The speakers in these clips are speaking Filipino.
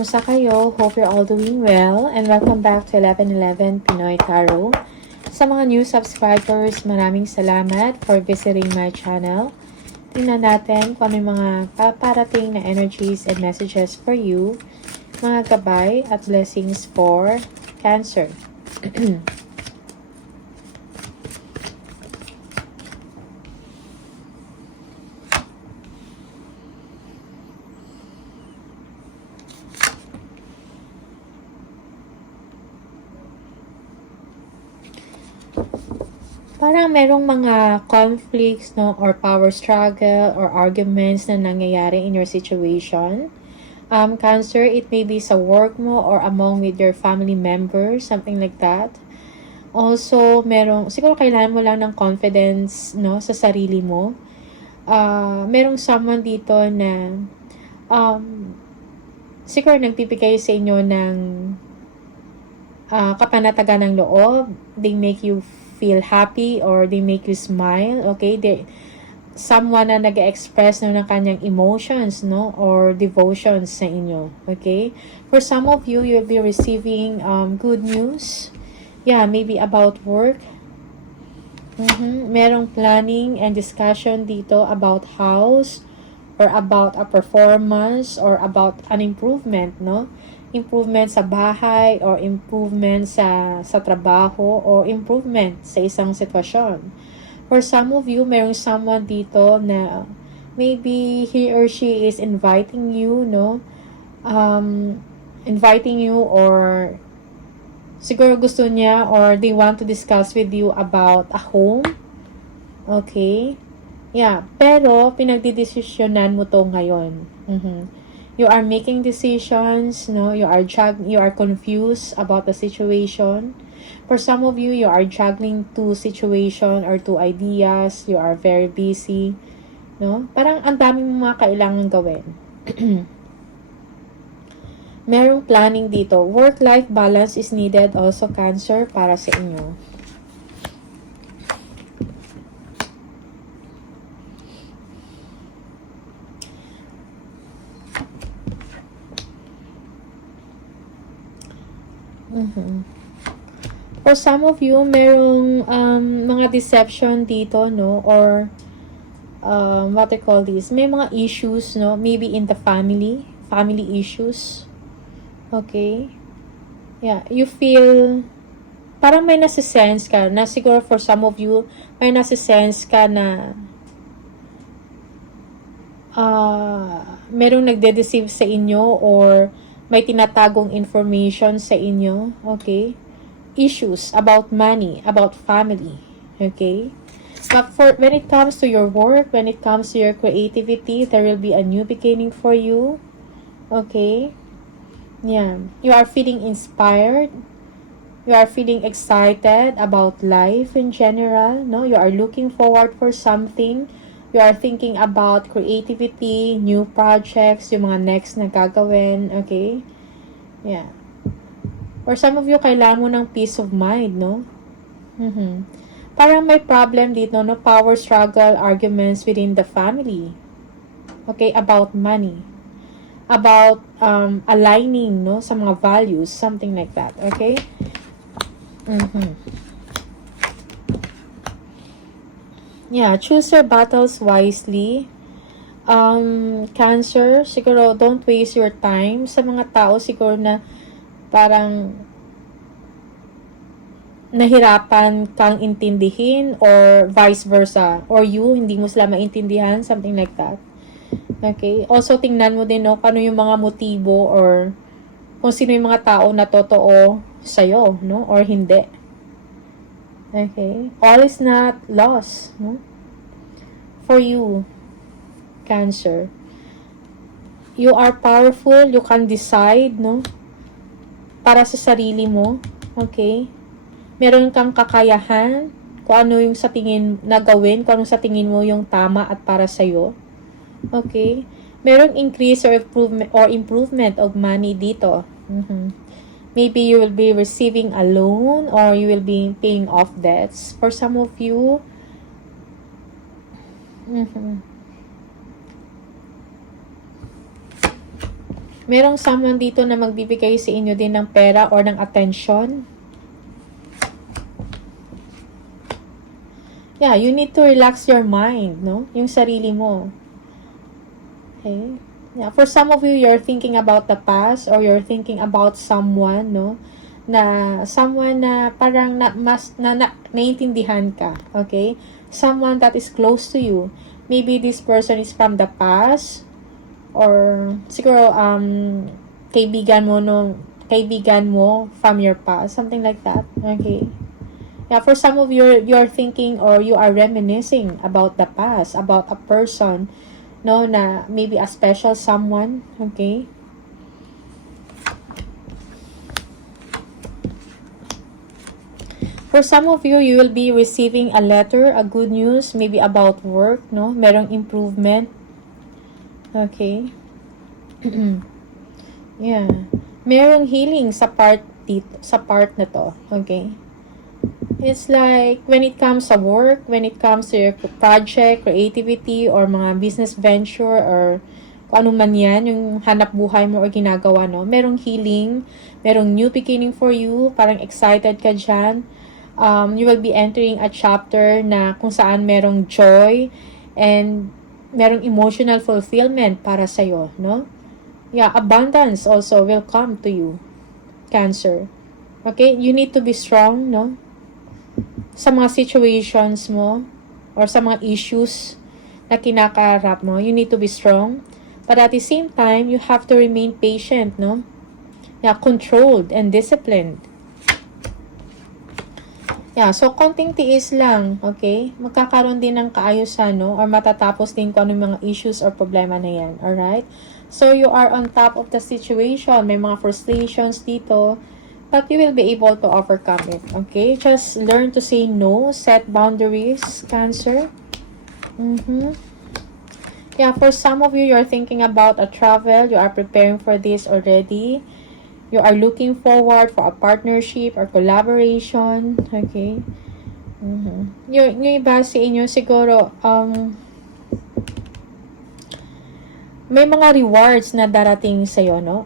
kamusta kayo? Hope you're all doing well and welcome back to 1111 Pinoy Tarot. Sa mga new subscribers, maraming salamat for visiting my channel. Tingnan natin kung ano yung mga paparating na energies and messages for you, mga gabay at blessings for Cancer. Parang merong mga conflicts, no, or power struggle or arguments na nangyayari in your situation. Cancer, it may be sa work mo or among with your family members, something like that. Also, siguro kailangan mo lang ng confidence, no, sa sarili mo. Merong someone dito na siguro nagbibigay sa inyo ng kapanatagan ng loob. They make you feel happy or they make you smile, okay? Someone na nag-express ng kanyang emotions, no? Or devotions sa inyo, okay? For some of you, you'll be receiving good news. Yeah, maybe about work. Merong planning and discussion dito about house or about a performance or about an improvement, no? Improvement sa bahay or improvement sa trabaho or improvement sa isang sitwasyon. For some of you, mayroong someone dito na maybe he or she is inviting you, no? Inviting you or siguro gusto niya or they want to discuss with you about a home. Okay? Yeah, pero pinagdidesisyonan mo to ngayon. You are making decisions, no? You are confused about the situation. For some of you, you are juggling two situation or two ideas. You are very busy, no? Parang ang dami mong mga kailangan gawin. Merong planning dito. Work-life balance is needed also, Cancer, para sa inyo. For some of you, merong mga deception dito, no? Or what I call this, may mga issues, no? Maybe in the family issues. Okay? Yeah, you feel parang may nasa-sense ka na siguro for some of you, may nasa-sense ka na merong nagde-deceive sa inyo or may tinatagong information sa inyo. Okay? Issues about money, about family. Okay? But when it comes to your work, when it comes to your creativity, there will be a new beginning for you. Okay? Yeah. You are feeling inspired. You are feeling excited about life in general. No? You are looking forward for something. You are thinking about creativity, new projects, yung mga next na gagawin. Okay? Yeah. Or some of you, kailangan mo ng peace of mind, no? Parang may problem dito, no? Power struggle, arguments within the family. Okay? About money. About aligning, no? Sa mga values, something like that. Okay? Yeah, choose your battles wisely. Cancer, siguro don't waste your time sa mga tao siguro na parang nahirapan kang intindihin or vice versa. Or you, hindi mo sila maintindihan, something like that. Okay? Also, tingnan mo din, no, ano yung mga motibo or kung sino yung mga tao na totoo sa'yo, no? Or hindi. Okay? All is not lost, no? For you, Cancer. You are powerful. You can decide, no? Para sa sarili mo. Okay? Meron kang kakayahan kung ano yung sa tingin na gawin, kung ano sa tingin mo yung tama at para sa'yo. Okay? Merong increase or improvement of money dito. Maybe you will be receiving a loan or you will be paying off debts. For some of you, Merong someone dito na magbibigay sa inyo din ng pera or ng attention. Yeah, you need to relax your mind, no? Yung sarili mo. Okay? Yeah, for some of you, you're thinking about the past or you're thinking about someone, no? Na someone na parang naiintindihan ka, okay? Someone that is close to you. Maybe this person is from the past or siguro kaibigan mo from your past, something like that, okay? Yeah, for some of you, you're thinking or you are reminiscing about the past, about a person, no, na maybe a special someone, okay? For some of you, you will be receiving a letter, a good news, maybe about work, no? Merong improvement, okay? Yeah. Merong healing sa part na to, okay? It's like, when it comes to work, when it comes to your project, creativity, or mga business venture, or kung ano man yan, yung hanap buhay mo or ginagawa, no? Merong healing, merong new beginning for you, parang excited ka dyan. You will be entering a chapter na kung saan merong joy, and merong emotional fulfillment para sa'yo, no? Yeah, abundance also will come to you, Cancer. Okay? You need to be strong, no? Sa mga situations mo or sa mga issues na kinakaharap mo, you need to be strong. But at the same time, you have to remain patient, no? Yeah, controlled and disciplined. Yeah, so konting tiis lang, okay? Magkakaroon din ng kaayusan, no? Or matatapos din kung anong mga issues or problema na yan, alright? So, you are on top of the situation. May mga frustrations dito, but you will be able to overcome it, okay? Just learn to say no, set boundaries, Cancer. Yeah, for some of you, you're thinking about a travel. You are preparing for this already. You are looking forward for a partnership or collaboration, okay? Yung iba sa inyo, siguro, may mga rewards na darating sa'yo, no?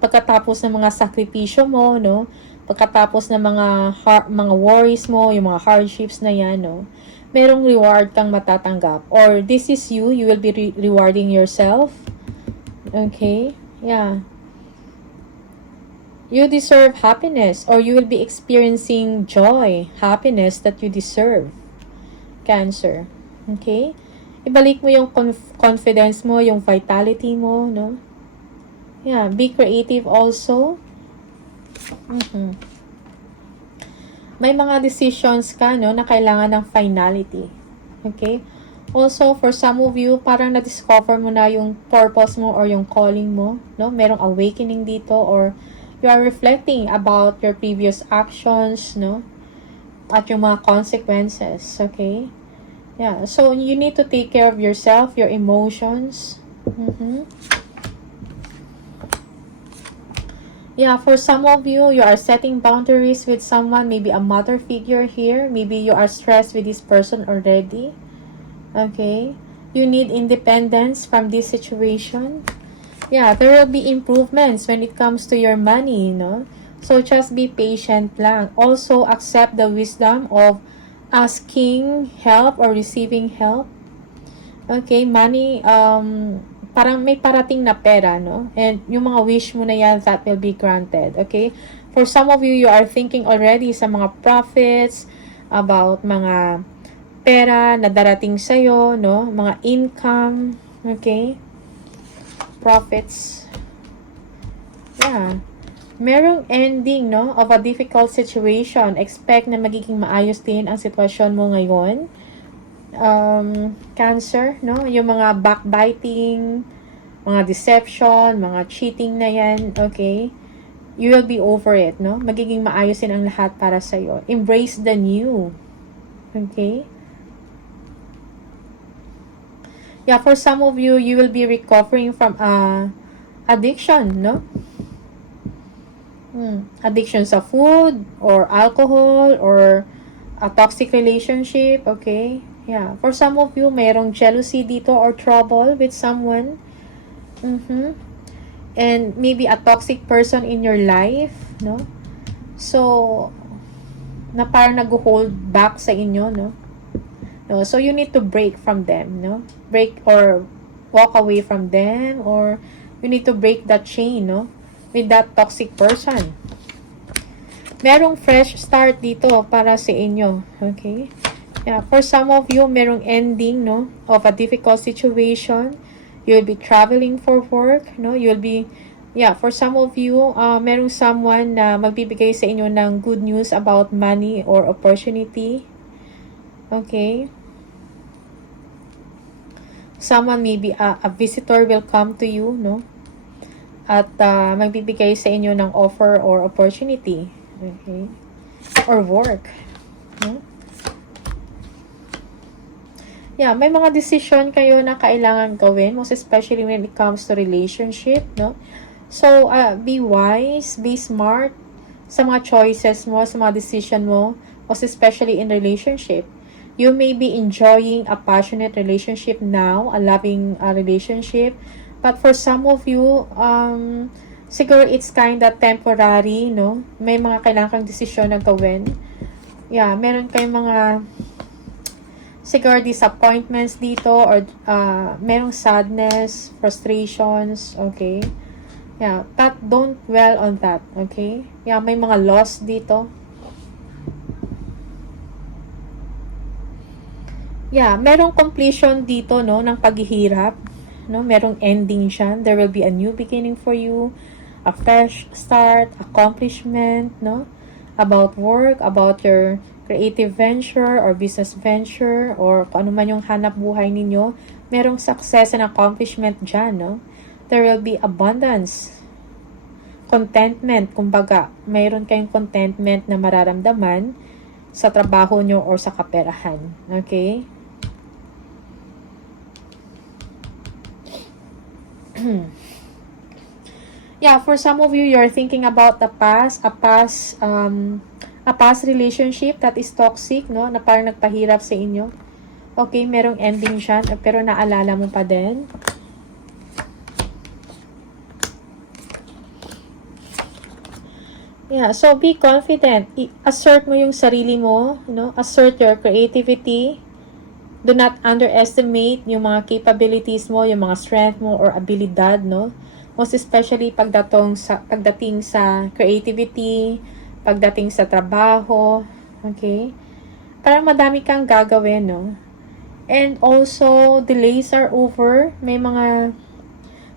Pagkatapos ng mga sakripisyo mo, no? Pagkatapos ng mga worries mo, yung mga hardships na yan, no? Merong reward kang matatanggap. Or this is you will be rewarding yourself. Okay? Yeah. You deserve happiness, or you will be experiencing joy, happiness that you deserve, Cancer. Okay? Ibalik mo yung confidence mo, yung vitality mo, no? Yeah, be creative also. May mga decisions ka, no, na kailangan ng finality. Okay? Also, for some of you, parang na-discover mo na yung purpose mo or yung calling mo, no? Merong awakening dito, or you are reflecting about your previous actions, no? At yung mga consequences, okay? Yeah, so you need to take care of yourself, your emotions. Yeah, for some of you, you are setting boundaries with someone, maybe a mother figure here. Maybe you are stressed with this person already. Okay? You need independence from this situation. Yeah, there will be improvements when it comes to your money, you know? So, just be patient lang. Also, accept the wisdom of asking help or receiving help. Okay, money, parang may parating na pera, no? And yung mga wish mo na yan, that will be granted, okay? For some of you, you are thinking already sa mga profits, about mga pera na darating sa'yo, no? Mga income, okay? Profits. Yeah. Merong ending, no? Of a difficult situation. Expect na magiging maayos din ang sitwasyon mo ngayon. Cancer, no? Yung mga backbiting, mga deception, mga cheating na yan, okay? You will be over it, no? Magiging maayos din ang lahat para sa'yo. Embrace the new. Okay? Yeah, for some of you, you will be recovering from addiction, no? Addiction sa food, or alcohol, or a toxic relationship, okay? Yeah. For some of you, mayroong jealousy dito or trouble with someone. and maybe a toxic person in your life, no? So, na parang nag-hold back sa inyo, no? No, so you need to break from them, no? Break or walk away from them, or you need to break that chain, no? With that toxic person. Merong fresh start dito para sa inyo, okay? Yeah, for some of you, merong ending, no, of a difficult situation. You'll be traveling for work, no? You'll be, yeah, for some of you, merong someone na magbibigay sa inyo ng good news about money or opportunity. Okay? Someone, maybe a visitor will come to you, no? At magbibigay sa inyo ng offer or opportunity. Okay? Or work. No? Yeah, may mga decision kayo na kailangan gawin, most especially when it comes to relationship, no? So, be wise, be smart sa mga choices mo, sa mga decision mo, most especially in relationship. You may be enjoying a passionate relationship now, a loving relationship, but for some of you, siguro it's kinda temporary, no? May mga kailangan kang desisyon na gawin. Yeah, meron kayong mga siguro disappointments dito, or merong sadness, frustrations, okay? Yeah, but don't dwell on that, okay? Yeah, may mga loss dito. Yeah, merong completion dito, no, ng paghihirap, no? Merong ending siya. There will be a new beginning for you, a fresh start, accomplishment, no? About work, about your creative venture or business venture, or kung ano man yung hanap buhay ninyo, merong success and accomplishment dyan, no? There will be abundance, contentment, kumbaga, mayroon kayong contentment na mararamdaman sa trabaho nyo or sa kaperahan. Okay? Yeah, for some of you, you're thinking about the past, a past relationship that is toxic, no? Na parang nagpahirap sa inyo. Okay, merong ending siya, pero naalala mo pa din. Yeah, so be confident. Assert mo yung sarili mo, no? Assert your creativity. Do not underestimate yung mga capabilities mo, yung mga strength mo or abilidad, no? Most especially pagdating sa creativity, pagdating sa trabaho, okay? Parang madami kang gagawin, no? And also, delays are over. May mga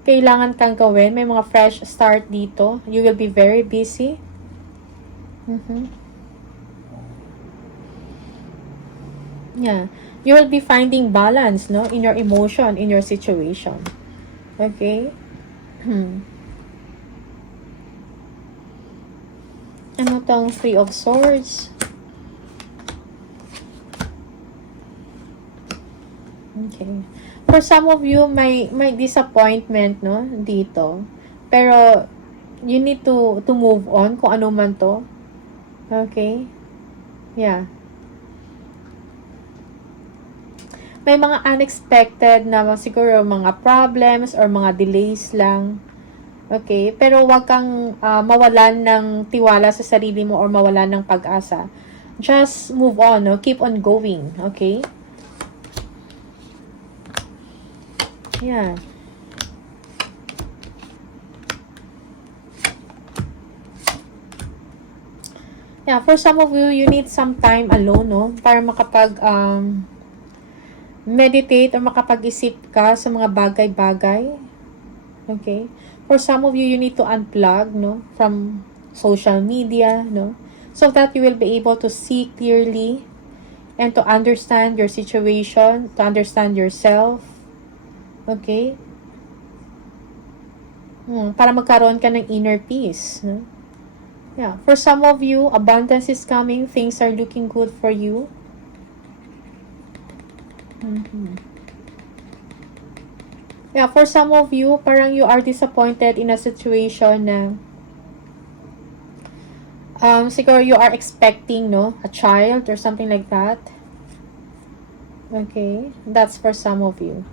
kailangan kang gawin. May mga fresh start dito. You will be very busy. Yeah. You will be finding balance, no? In your emotion, in your situation. Okay? Ano tong Three of Swords? Okay. For some of you, may disappointment, no? Dito. Pero, you need to move on kung ano man to. Okay? Yeah. May mga unexpected na siguro mga problems or mga delays lang. Okay? Pero wag kang mawalan ng tiwala sa sarili mo or mawalan ng pag-asa. Just move on, no? Keep on going. Okay? Yeah. Yeah, for some of you, you need some time alone, no? Para makapag meditate or makapag-isip ka sa mga bagay-bagay. Okay? For some of you, you need to unplug, no? From social media, no? So that you will be able to see clearly and to understand your situation, to understand yourself. Okay? Para magkaroon ka ng inner peace, no? Yeah. For some of you, abundance is coming. Things are looking good for you. Yeah, for some of you, parang you are disappointed in a situation na siguro you are expecting, no, a child or something like that. Okay, that's for some of you.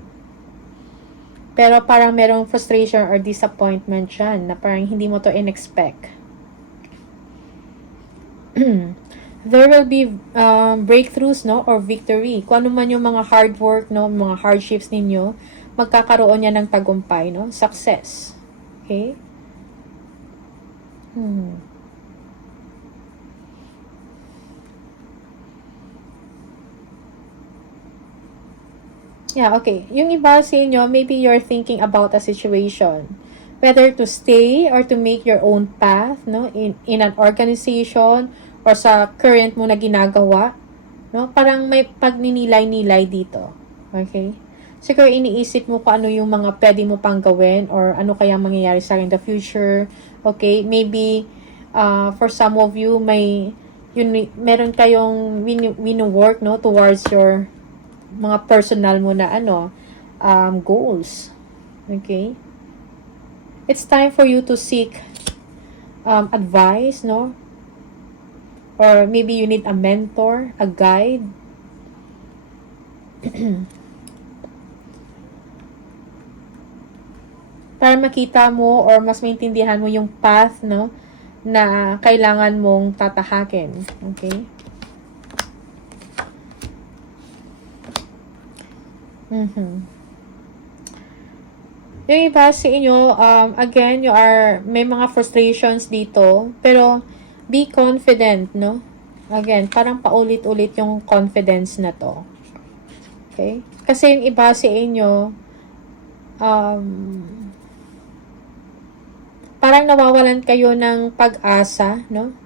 Pero parang merong frustration or disappointment dyan na parang hindi mo to in-expect. There will be breakthroughs, no, or victory. Kung ano man yung mga hard work, no, mga hardships ninyo, magkakaroon yan ng tagumpay, no, success. Okay? Yeah, okay. Yung iba sa inyo, maybe you're thinking about a situation. Whether to stay or to make your own path, no? In an organization or sa current mo na ginagawa. No? Parang may pagninilay-nilay dito. Okay? Siguro iniisip mo kung ano yung mga pwede mo pang gawin or ano kaya mangyayari sa in the future. Okay? Maybe, for some of you, meron kayong wino-work, no? Towards your mga personal mo na goals. Okay? It's time for you to seek advice, no? Or maybe you need a mentor, a guide. Para makita mo or mas maintindihan mo yung path, no? Na kailangan mong tatahakin. Okay? Yung iba sa inyo, again, may mga frustrations dito, pero be confident, no? Again, parang paulit-ulit yung confidence na to. Okay? Kasi yung iba sa inyo, parang nawawalan kayo ng pag-asa, no?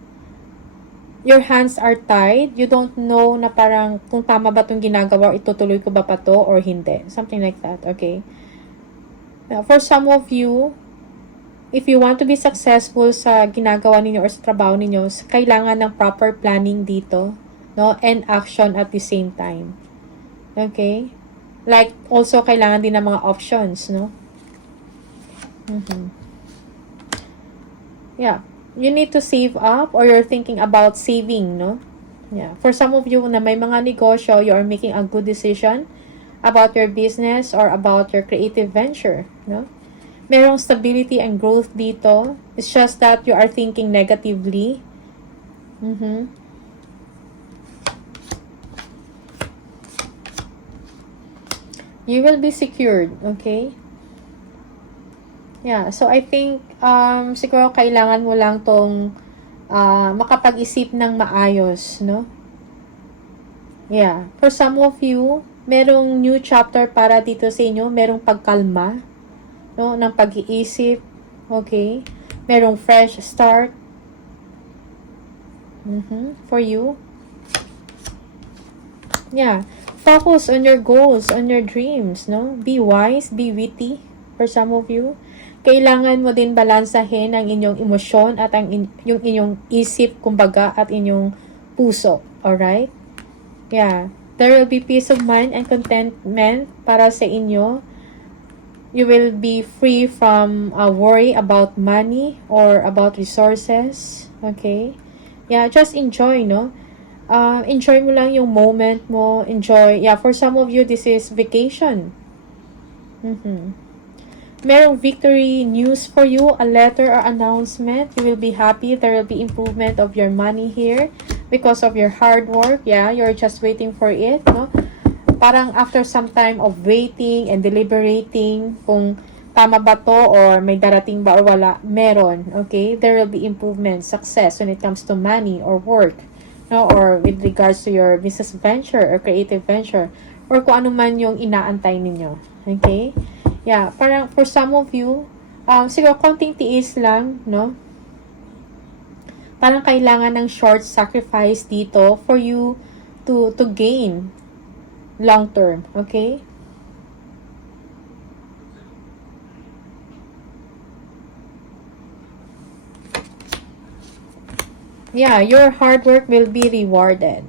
Your hands are tied. You don't know na parang kung tama ba itong ginagawa or itutuloy ko ba pa to or hindi. Something like that, okay? Now, for some of you, if you want to be successful sa ginagawa ninyo or sa trabaho ninyo, kailangan ng proper planning dito, no? And action at the same time. Okay? Like, also, kailangan din ng mga options, no? Yeah. You need to save up or you're thinking about saving, no? Yeah. For some of you na may mga negosyo, you are making a good decision about your business or about your creative venture, no? Merong stability and growth dito. It's just that you are thinking negatively. You will be secured, okay? Yeah, so I think siguro kailangan mo lang tong makapag-isip ng maayos, no? Yeah, for some of you, merong new chapter para dito sa inyo, merong pagkalma, no, ng pag-iisip, okay? Merong fresh start for you. Yeah, focus on your goals, on your dreams, no? Be wise, be witty for some of you. Kailangan mo din balansahin ang inyong emosyon at yung inyong isip, kumbaga, at inyong puso. Alright? Yeah. There will be peace of mind and contentment para sa inyo. You will be free from worry about money or about resources. Okay? Yeah, just enjoy, no? Enjoy mo lang yung moment mo. Enjoy. Yeah, for some of you, this is vacation. Merong victory news for you, a letter or announcement. You will be happy. There will be improvement of your money here because of your hard work. Yeah, you're just waiting for it, no? Parang after some time of waiting and deliberating kung tama ba to or may darating ba or wala, meron, okay? There will be improvement, success when it comes to money or work, no? Or with regards to your business venture or creative venture or kung ano man yung inaantay ninyo, okay? Yeah, parang for some of you, siguro konting tiis lang, no? Parang kailangan ng short sacrifice dito for you to gain long term, okay? Yeah, your hard work will be rewarded.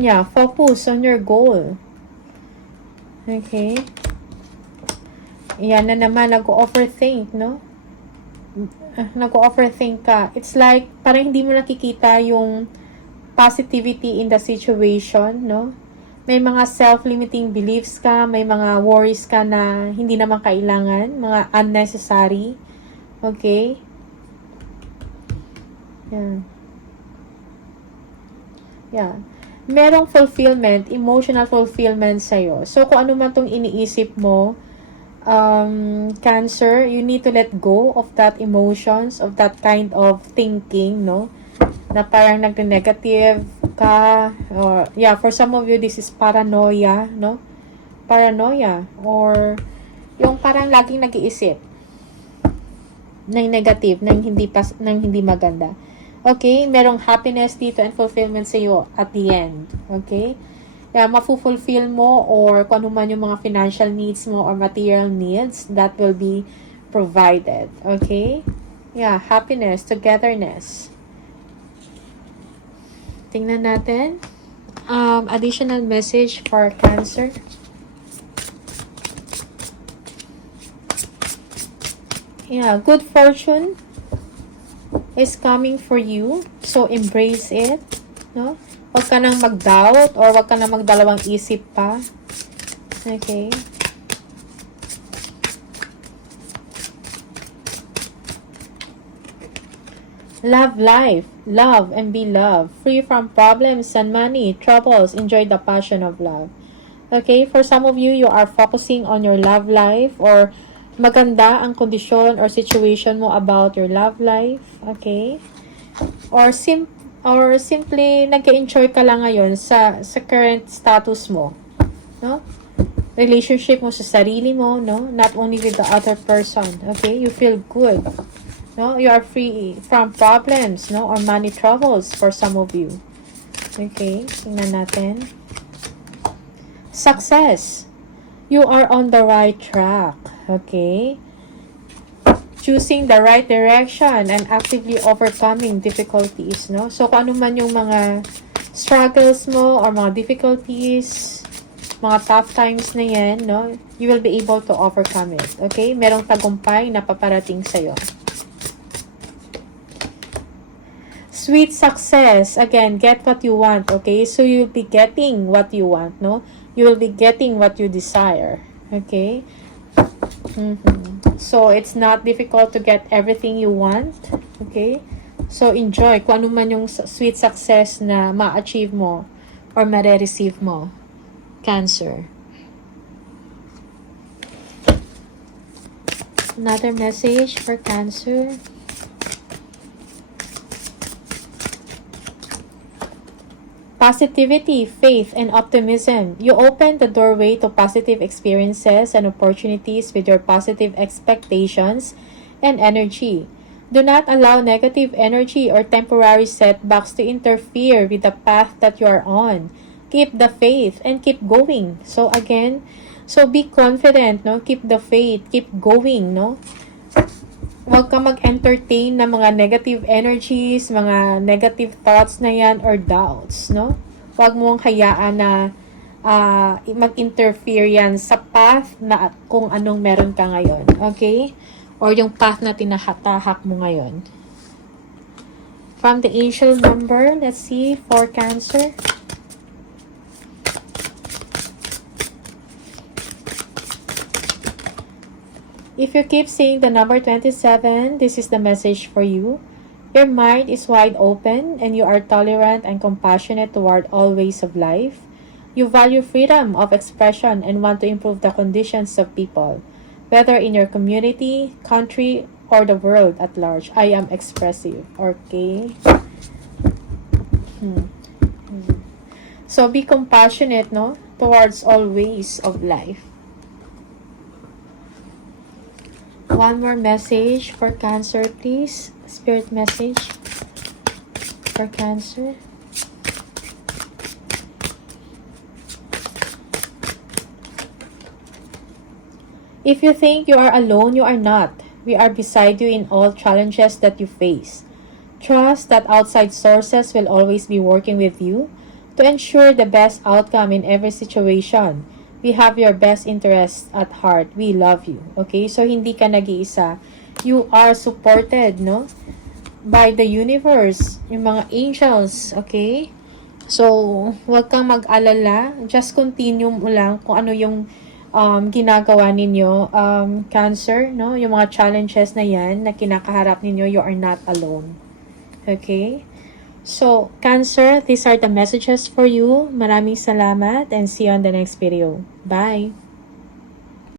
Yeah, focus on your goal. Okay. Yan na naman, nag-overthink, no? Nag-overthink ka. It's like, parang hindi mo nakikita yung positivity in the situation, no? May mga self-limiting beliefs ka, may mga worries ka na hindi naman kailangan, mga unnecessary. Okay? Yan. Yan. Merong fulfillment, emotional fulfillment sa'yo. So, kung ano man tong iniisip mo, Cancer, you need to let go of that emotions, of that kind of thinking, no? Na parang nag-negative ka, or, yeah, for some of you, this is paranoia, no? Paranoia, or yung parang laging nag-iisip ng negative, ng hindi maganda. Okay? Merong happiness dito and fulfillment sa iyo at the end. Okay? Yeah, mafu-fulfill mo or kung ano man yung mga financial needs mo or material needs, that will be provided. Okay? Yeah, happiness, togetherness. Tingnan natin. Additional message for Cancer. Yeah, good fortune is coming for you. So, embrace it. No? Huwag ka nang mag-doubt or huwag ka nang magdalawang isip pa. Okay? Love life. Love and be loved. Free from problems and money, troubles. Enjoy the passion of love. Okay? For some of you, you are focusing on your love life or maganda ang kondisyon or situation mo about your love life. Okay? Or simply nag-enjoy ka lang ngayon sa current status mo, no? Relationship mo sa sarili mo, no? Not only with the other person, okay? You feel good, no? You are free from problems, no? Or money troubles for some of you. Okay, tingnan natin. Success. You are on the right track, okay? Choosing the right direction and actively overcoming difficulties, no? So, kung ano man yung mga struggles mo or mga difficulties, mga tough times na yan, no? You will be able to overcome it, okay? Merong tagumpay na paparating sa'yo. Sweet success. Again, get what you want, okay? So, you'll be getting what you want, no? You will be getting what you desire, okay? So, it's not difficult to get everything you want. Okay? So, enjoy kung ano man yung sweet success na ma-achieve mo or ma-receive mo. Cancer. Another message for Cancer. Positivity, faith, and optimism. You open the doorway to positive experiences and opportunities with your positive expectations and energy. Do not allow negative energy or temporary setbacks to interfere with the path that you are on. Keep the faith and keep going. So again, so be confident, no? Keep the faith, keep going, no? Huwag ka mag-entertain ng mga negative energies, mga negative thoughts na yan, or doubts, no? Huwag mong hayaan na mag-interfere yan sa path na kung anong meron ka ngayon, okay? Or yung path na tinatahak mo ngayon. From the angel number, let's see, for Cancer. If you keep saying the number 27, this is the message for you. Your mind is wide open and you are tolerant and compassionate toward all ways of life. You value freedom of expression and want to improve the conditions of people, whether in your community, country, or the world at large. I am expressive. Okay? So, be compassionate, no? Towards all ways of life. One more message for Cancer, please. Spirit message for Cancer. If you think you are alone, you are not. We are beside you in all challenges that you face. Trust that outside sources will always be working with you to ensure the best outcome in every situation. We have your best interests at heart. We love you. Okay? So, hindi ka nag-iisa. You are supported, no? By the universe. Yung mga angels. Okay? So, huwag kang mag-alala. Just continue mo lang kung ano yung ginagawa ninyo. Cancer, no? Yung mga challenges na yan na kinakaharap ninyo, you are not alone. Okay? So, Cancer, these are the messages for you. Maraming salamat and see you on the next video. Bye!